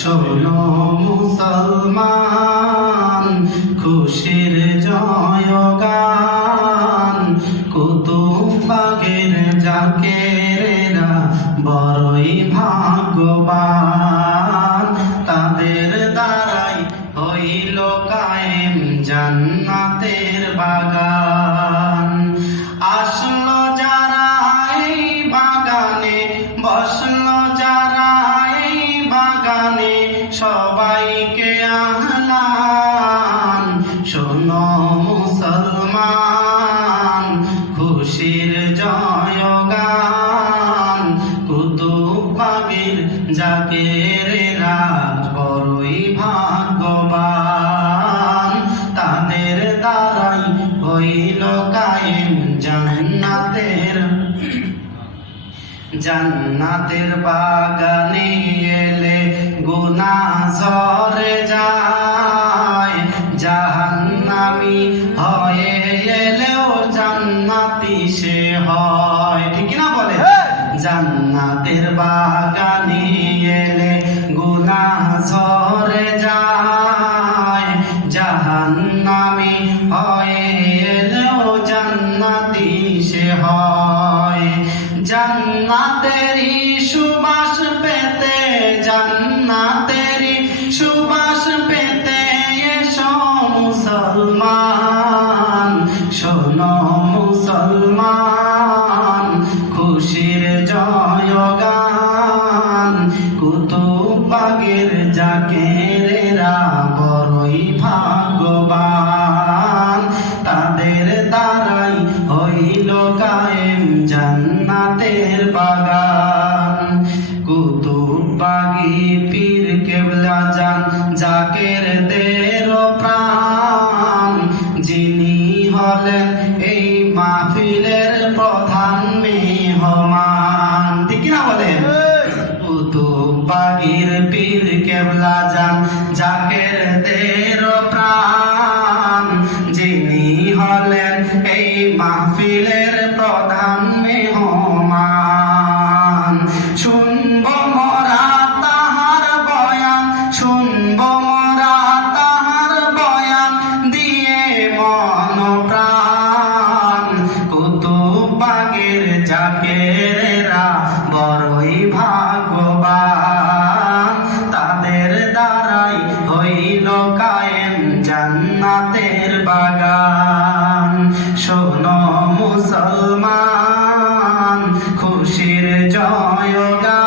শোনো মুসলমান, খুশির জয়গান। কুতুববাগের জাকেরেরা বড়ই ভাগ্যবান, তাদের দ্বারাই হইল কায়েম জান্নাতের বাগান। আসলো যারা এই বাগানে, বসলো যারা এই বাগানে, সবাইকে আহলান। শোনো মুসলমান, খুশির জয়গান। কুতুববাগের জাকেরেরা বড়ই ভাগ্যবান, তাদের দ্বারাই হইল কায়েম জান্নাতের বাগানে। এলে গুনাহ ঝরে যায়, জাহান্নামী হয়ে এলেও জান্নাতি সে হয়। ঠিক না বলে? জান্নাতের বাগানে এলে গুনাহ ঝরে যায়, জাহান্নামী হয়ে এলেও জান্নাতি সে হয়। জান্নাতেরই সুবাস পেতে, জান্নাতেরই সুবাস পেতে এসো মুসলমান। শোনো মুসলমান, খুশির জয়গান। কুতুববাগের জাকেরেরা বড়ই ভাগ্যবান, তাদের দ্বারাই হইল কায়েম জান্নাতের বাগান। কুতুববাগী পীর কেবলা জান জাকেরদের প্রাণ, যিনি হলেন এই মাহফিলের প্রধান মেহমান। ঠিক না বলেন? কুতুববাগীর পীর কেবলা জান জাকেরদের প্রাণ, যিনি হলেন এই মাহফিলের প্রধান মেহমান। শুনব মোরা তাহার বয়ান, শুনব মোরা তাহার বয়ান, দিয়ে মন প্রাণ। কুতুববাগের জাকেরেরা বড়ই ভাগ্যবান, তাদের দ্বারাই হইল কায়েম জান্নাতের বাগান। শোনো মুসলমান, খুশির জয়গান।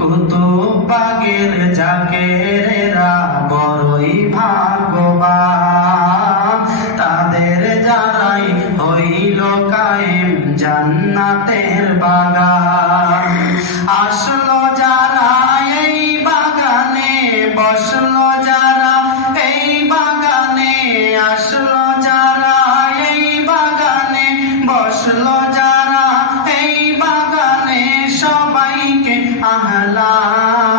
কুতুববাগের জাকেরেরা বড়ই ভাগ্যবান, তাদের দ্বারাই হইল কায়েম জান্নাতের বাগান। আসলো যারা এই বাগানে, বসলো যারা এই বাগানে, আসলো যারা এই বাগানে, বসলো যারা এই বাগানে, সবাইকে আহলান।